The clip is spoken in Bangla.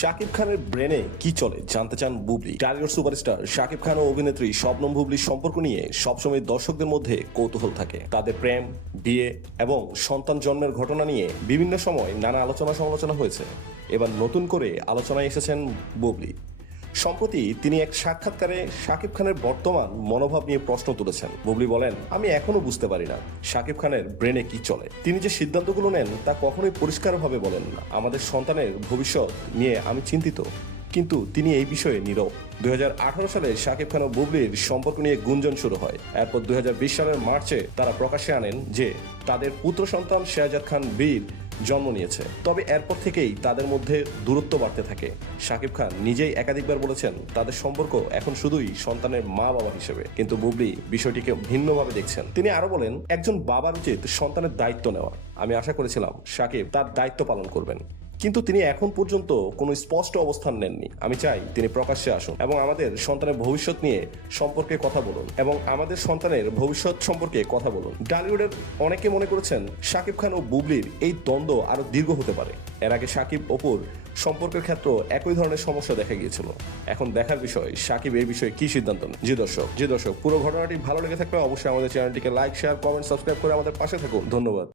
শাকিব খানের ব্রেনে কি চলে জানতে চান বুবলি। টালিউড সুপারস্টার শাকিব খান ও অভিনেত্রী স্বপ্নম বুবলির সম্পর্ক নিয়ে সবসময় দর্শকদের মধ্যে কৌতূহল থাকে। তাদের প্রেম, বিয়ে এবং সন্তান জন্মের ঘটনা নিয়ে বিভিন্ন সময় নানা আলোচনা সমালোচনা হয়েছে। এবার নতুন করে আলোচনায় এসেছেন বুবলি। সম্প্রতি তিনি এক সাক্ষাৎকারে শাকিব খানের বর্তমান মনোভাব নিয়ে প্রশ্ন তুলেছেন। বুবলি বলেন, আমি এখনও বুঝতে পারি না শাকিব খানের ব্রেনে কি চলে। তিনি যে সিদ্ধান্তগুলো নেন তা কখনোই পরিষ্কারভাবে বলেন না। আমাদের সন্তানের ভবিষ্যৎ নিয়ে আমি চিন্তিত। কিন্তু তিনি এই বিষয়ে নীরব। দুই হাজার আঠারো সালে শাকিব খান ও বুবলির সম্পর্ক নিয়ে গুঞ্জন শুরু হয়। এরপর দুই হাজার বিশ সালের মার্চে তারা প্রকাশ্যে আনেন যে, তাদের পুত্র সন্তান শেহজাদ খান বীর জন্ম নিয়েছে। তবে এরপর থেকেই তাদের মধ্যে দূরত্ব বাড়তে থাকে। শাকিব খান নিজেই একাধিকবার বলেছেন, তাদের সম্পর্ক এখন শুধুই সন্তানের মা বাবা হিসেবে। কিন্তু বুবলি বিষয়টিকে ভিন্নভাবে দেখছেন। তিনি আরও বলেন, একজন বাবার উচিত সন্তানের দায়িত্ব নেওয়া। আমি আশা করেছিলাম শাকিব তার দায়িত্ব পালন করবেন। কিন্তু তিনি এখন পর্যন্ত কোনো স্পষ্ট অবস্থান নেননি। আমি চাই তিনি প্রকাশ্যে আসুন এবং আমাদের সন্তানের ভবিষ্যৎ নিয়ে সম্পর্কে কথা বলুন এবং আমাদের সন্তানের ভবিষ্যৎ সম্পর্কে কথা বলুন। ডালিউডের অনেকে মনে করেছেন শাকিব খান ও বুবলির এই দ্বন্দ্ব আরও দীর্ঘ হতে পারে। এর আগে শাকিব অপুর সম্পর্কের ক্ষেত্রে একই ধরনের সমস্যা দেখা গিয়েছিল। এখন দেখার বিষয় সাকিব এই বিষয়ে কি সিদ্ধান্ত নেন? জি দর্শক জি দর্শক, পুরো ঘটনাটি ভালো লেগে থাকলে অবশ্যই আমাদের চ্যানেলটিকে লাইক, শেয়ার, কমেন্ট, সাবস্ক্রাইব করে আমাদের পাশে থাকুন। ধন্যবাদ।